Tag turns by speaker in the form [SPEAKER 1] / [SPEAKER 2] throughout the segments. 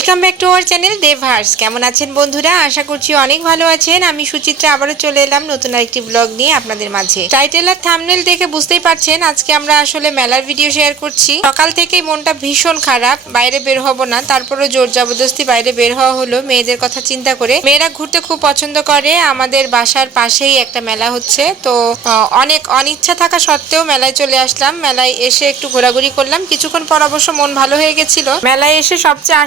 [SPEAKER 1] Welcome back to our channel দেবহার্স কেমন আছেন বন্ধুরা? আশা করছি অনেক ভালো আছেন। আমি সুচিত্রা, আবারও চলে এলাম নতুন আরেকটি ব্লগ নিয়ে আপনাদের মাঝে। টাইটেল আর থামনেল দেখে বুঝতেই পারছেন, আজকে আমরা আসলে মেলার ভিডিও শেয়ার করছি। সকাল থেকেই মনটা ভীষণ খারাপ, বাইরে বের হব না। তারপরও জোর জবরদস্তি বাইরে বের হওয়া হলো, মেয়েদের কথা চিন্তা করে। মেয়েরা ঘুরতে খুব পছন্দ করে। আমাদের বাসার পাশেই একটা মেলা হচ্ছে। তো অনেক অনিচ্ছা থাকা সত্ত্বেও মেলায় চলে আসলাম। মেলায় এসে একটু ঘোরাঘুরি করলাম। কিছুক্ষণ পর অবশ্য মন ভালো হয়ে গেছিল। মেলায় এসে সবচেয়ে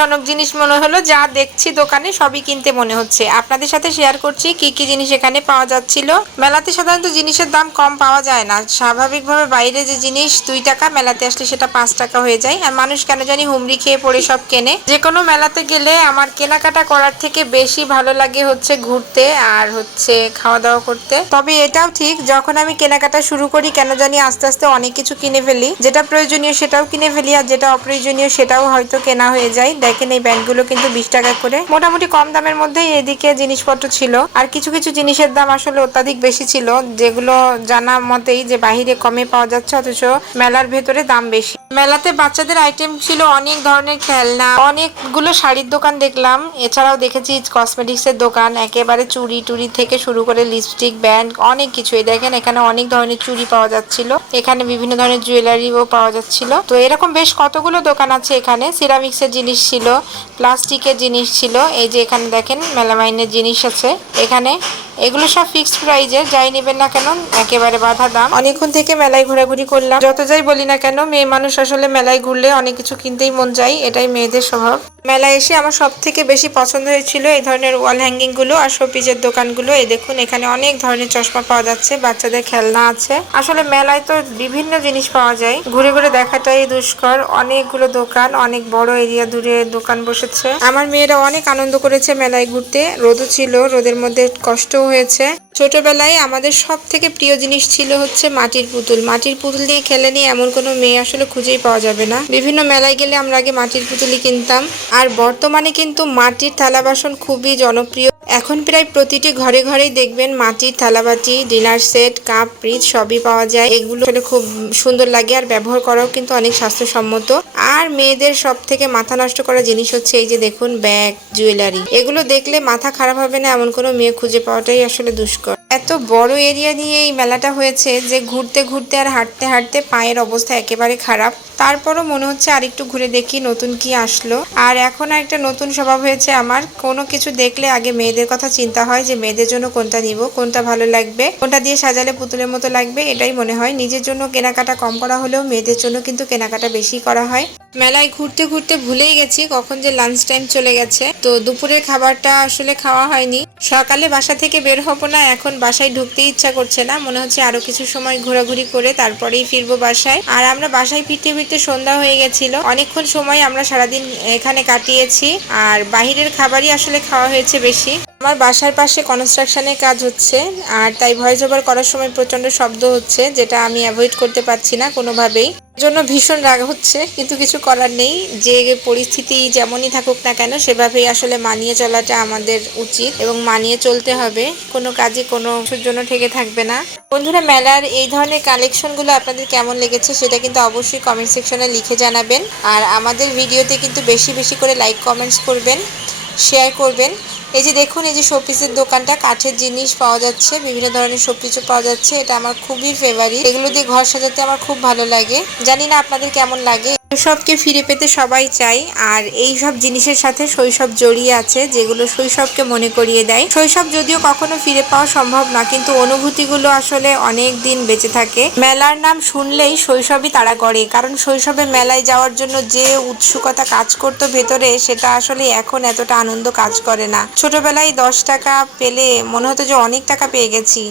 [SPEAKER 1] আশ্চর্যজনক জিনিস মনে হলো, যা দেখছি দোকানে সবই কিনতে মনে হচ্ছে। আপনাদের সাথে শেয়ার করছি কি কি জিনিস এখানে পাওয়া যাচ্ছিল। মেলাতে সাধারণত জিনিসের দাম কম পাওয়া যায় না। স্বাভাবিকভাবে বাইরে যে জিনিস দুই টাকা, মেলাতে আসলে সেটা পাঁচ টাকা হয়ে যায়। আর মানুষ কেন জানি হুমড়ি খেয়ে পড়ে সব কেনে। যে কোনো মেলাতে গেলে আমার কেনাকাটা করার থেকে বেশি ভালো লাগে হচ্ছে ঘুরতে আর হচ্ছে খাওয়া দাওয়া করতে। তবে এটাও ঠিক, যখন আমি কেনাকাটা শুরু করি, কেন জানি আস্তে আস্তে অনেক কিছু কিনে ফেলি। যেটা প্রয়োজনীয় সেটাও কিনে ফেলি, আর যেটা অপ্রয়োজনীয় সেটাও হয়তো কেনা হয়ে যায়। দেখেন এই ব্যান্ডগুলো কিন্তু বিশ টাকা করে। মোটামুটি কম দামের মধ্যেই এদিকে জিনিসপত্র ছিল। আর কিছু কিছু জিনিসের দাম আসলে অত্যাধিক বেশি ছিল, যেগুলো জানা মতেই যে বাহিরে কমে পাওয়া যাচ্ছে, অথচ মেলার ভেতরে দাম বেশি। মেলাতে বাচ্চাদের আইটেম ছিল অনেক ধরনের খেলনা, অনেকগুলো শাড়ির দোকান দেখলাম। এছাড়াও দেখেছি কসমেটিক্স এর দোকান, একেবারে চুড়ি টুড়ি থেকে শুরু করে লিপস্টিক ব্যান্ড অনেক কিছুই দেখেন, এখানে অনেক ধরনের চুড়ি পাওয়া যাচ্ছিল। এখানে বিভিন্ন ধরনের জুয়েলারিও পাওয়া যাচ্ছিল। তো এরকম বেশ কতগুলো দোকান আছে এখানে? সিরামিক্স এর জিনিস ছিল প্লাস্টিকের জিনিস ছিল। এই যে এখানে দেখেন মেলামাইনের জিনিস আছে। এখানে এগুলো সব ফিক্সড প্রাইজের যাই নেবেন না কেন, একেবারে বাধা দাম। অনেকক্ষণ থেকে মেলায় ঘোরাঘুরি করলাম। যত যাই বলি না কেন, মেয়ে মানুষ আসলে মেলায় ঘুরলে অনেক কিছু কিনতেই মন যায়, এটাই মেয়েদের স্বভাব। মেলায় এসে আমার সব থেকে বেশি পছন্দ হয়েছিল এই ধরনের ওয়াল হ্যাঙ্গিংগুলো আর শোপিজের দোকানগুলো। এই দেখুন, এখানে অনেক ধরনের চশমা পাওয়া যাচ্ছে, বাচ্চাদের খেলনা আছে। আসলে মেলায় তো বিভিন্ন জিনিস পাওয়া যায়। ঘুরে ঘুরে দেখাটাই দুষ্কর। অনেকগুলো দোকান, অনেক বড় এরিয়া দূরে দোকান বসেছে। আমার মেয়েরা অনেক আনন্দ করেছে মেলায় ঘুরতে। রোদও ছিল, রোদের মধ্যে কষ্টও হয়েছে। ছোটবেলায় আমাদের সব থেকে প্রিয় জিনিস ছিল হচ্ছে মাটির পুতুল। মাটির পুতুল দিয়ে খেলে নিয়ে এমন কোনো মেয়ে আসলে খুঁজেই পাওয়া যাবে না। বিভিন্ন মেলায় গেলে আমরা আগে মাটির পুতুলই কিনতাম। আর বর্তমানে কিন্তু মাটির থালা বাসন খুবই জনপ্রিয়। এখন প্রায় প্রতিটি ঘরে ঘরেই দেখবেন মাটির থালাবাটি, ডিনার সেট, কাপ, ফ্রিজ সবই পাওয়া যায়। এগুলো আসলে খুব সুন্দর লাগে আর ব্যবহার করাও কিন্তু অনেক স্বাস্থ্যসম্মত। আর মেয়েদের সব থেকে মাথা নষ্ট করা জিনিস হচ্ছে এই যে দেখুন ব্যাগ, জুয়েলারি। এগুলো দেখলে মাথা খারাপ হবে না, এমন কোনো মেয়ে খুঁজে পাওয়াটাই আসলে দুষ্কর। এত বড় এরিয়া নিয়ে এই মেলাটা হয়েছে যে ঘুরতে ঘুরতে আর হাঁটতে হাঁটতে পায়ের অবস্থা একেবারে খারাপ। তারপরও মনে হচ্ছে আরেকটু ঘুরে দেখি নতুন কি আসলো। আর এখন একটা নতুন স্বভাব হয়েছে আমার। কোনো কিছু দেখলে আগে মেয়েদের কথা চিন্তা হয় যে মেয়েদের জন্য কোনটা নিব, কোনটা ভালো লাগবে, কোনটা দিয়ে সাজালে পুতুলের মতো লাগবে, এটাই মনে হয়। নিজের জন্য কেনাকাটা কম করা হলেও মেয়েদের জন্য কিন্তু কেনাকাটা বেশি করা হয়। মেলায় ঘুরতে ঘুরতে ভুলেই গেছি, কখন যে লাঞ্চ টাইম চলে গেছে। তো দুপুরের খাবারটা আসলে খাওয়া হয়নি। সকালে বাসা থেকে বের হব না, এখন বাসায় ঢুকতে ইচ্ছা করছে না। মনে হচ্ছে আরও কিছু সময় ঘোরাঘুরি করে তারপরেই ফিরবো বাসায়। আর আমরা বাসায় ফিরতে ফিরতে সন্ধ্যা হয়ে গেছিল। অনেকক্ষণ সময় আমরা সারাদিন এখানে কাটিয়েছি। আর বাহিরের খাবারই আসলে খাওয়া হয়েছে বেশি। আমার বাসার পাশে কনস্ট্রাকশনের কাজ হচ্ছে, আর তাই ভয়েস ওভার করার সময় প্রচণ্ড শব্দ হচ্ছে, যেটা আমি অ্যাভয়েড করতে পারছি না কোনোভাবেই। জন্য ভীষণ রাগ হচ্ছে, কিন্তু কিছু করার নেই। যে পরিস্থিতি যেমনই থাকুক না কেন, সেভাবেই আসলে মানিয়ে চলাটা আমাদের উচিত এবং মানিয়ে চলতে হবে। কোনো কাজে কোনো কিছুর জন্য ঠেকে থাকবে না। বন্ধুরা, মেলার এই ধরনের কালেকশনগুলো আপনাদের কেমন লেগেছে সেটা কিন্তু অবশ্যই কমেন্ট সেকশনে লিখে জানাবেন। আর আমাদের ভিডিওতে কিন্তু বেশি বেশি করে লাইক কমেন্টস করবেন শেয়ার করবেন। এই যে দেখুন, এই যে শোপিসের দোকানটা, কাঠের জিনিস পাওয়া যাচ্ছে, বিভিন্ন ধরনের শোপিসও পাওয়া যাচ্ছে, এটা আমার খুবই ফেভারিট এগুলো দিয়ে ঘর সাজাতে আমার খুব ভালো লাগে। জানি না আপনাদের কেমন লাগে। শৈশবকে ফিরে পেতে সবাই চাই আর এই সব জিনিসের সাথে শৈশব জড়িয়ে আছে যেগুলো শৈশবকে মনে করিয়ে দেয়। শৈশব যদিও কখনো ফিরে পাওয়া সম্ভব না, কিন্তু অনুভূতিগুলো আসলে অনেক দিন বেঁচে থাকে। মেলার নাম শুনলেই শৈশবই তাড়া করে, কারণ শৈশবে মেলায় যাওয়ার জন্য যে উৎসুকতা কাজ করতো ভেতরে, সেটা আসলে এখন এতটা আনন্দ কাজ করে না। ছোটবেলায় দশ টাকা পেলে মনে হতো যে অনেক টাকা পেয়ে গেছি।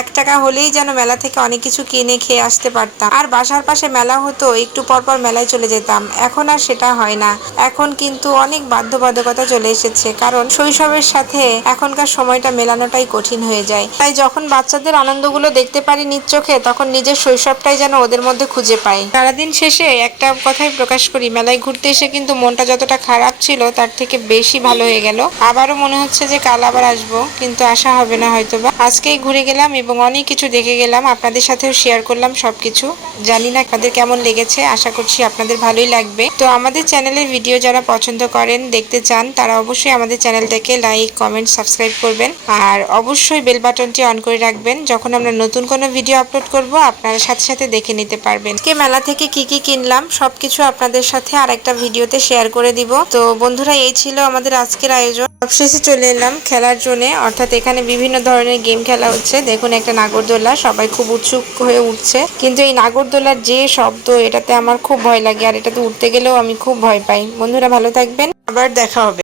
[SPEAKER 1] এক টাকা হলেই যেন মেলা থেকে অনেক কিছু কিনে খেয়ে আসতে পারতাম। আর বাসার পাশে মেলা হতো, একটু পর পর মেলায় চলে যেতাম। এখন আর সেটা হয় না। এখন কিন্তু অনেক বাধ্যবাধকতা চলে এসেছে, কারণ শৈশবের সাথে এখনকার সময়টা মেলানোটাই কঠিন হয়ে যায়। তাই যখন বাচ্চাদের আনন্দগুলো দেখতে পারি নিজ চোখে, তখন নিজের শৈশবটাই যেন ওদের মধ্যে খুঁজে পাই। সারাদিন শেষে একটা কথাই প্রকাশ করি, মেলায় ঘুরতে এসে কিন্তু মনটা যতটা খারাপ ছিল, তার থেকে বেশি ভালো হয়ে গেল। আবারও মনে হচ্ছে যে কাল আবার আসব, কিন্তু আসা হবে না হয়তো বা আজকেই ঘুরে গেলাম এবং অনেক কিছু দেখে গেলাম। আপনাদের সাথেও শেয়ার করলাম সবকিছু। জানি না আপনাদের কেমন লেগেছে, আশা করছি আপনাদের আপনাদের ভালোই লাগবে। তো আমাদের চ্যানেলের ভিডিও যারা পছন্দ করেন, দেখতে চান, তারা অবশ্যই আমাদের চ্যানেলটাকে লাইক কমেন্ট সাবস্ক্রাইব করবেন। আর অবশ্যই বেল বাটনটি অন করে রাখবেন। যখন আমরা নতুন কোনো ভিডিও আপলোড করব, আপনারা সাথে সাথে দেখে নিতে পারবেন। কে মেলা থেকে কি কি কিনলাম, সবকিছু আপনাদের সাথে আর একটা ভিডিওতে শেয়ার করে দিব। তো বন্ধুরা, এই ছিল আমাদের আজকের আয়োজন। সবশেষে চলে এলাম খেলার জন্য অর্থাৎ এখানে বিভিন্ন ধরনের গেম খেলা হচ্ছে। দেখুন একটা নাগরদোলা, সবাই খুব উৎসুক হয়ে উঠছে। কিন্তু এই নাগরদোলার যে শব্দ, এটাতে আমার খুব ভয় লাগে আর এটাতে উঠতে গেলেও আমি খুব ভয় পাই। বন্ধুরা ভালো থাকবেন। আবার দেখা হবে।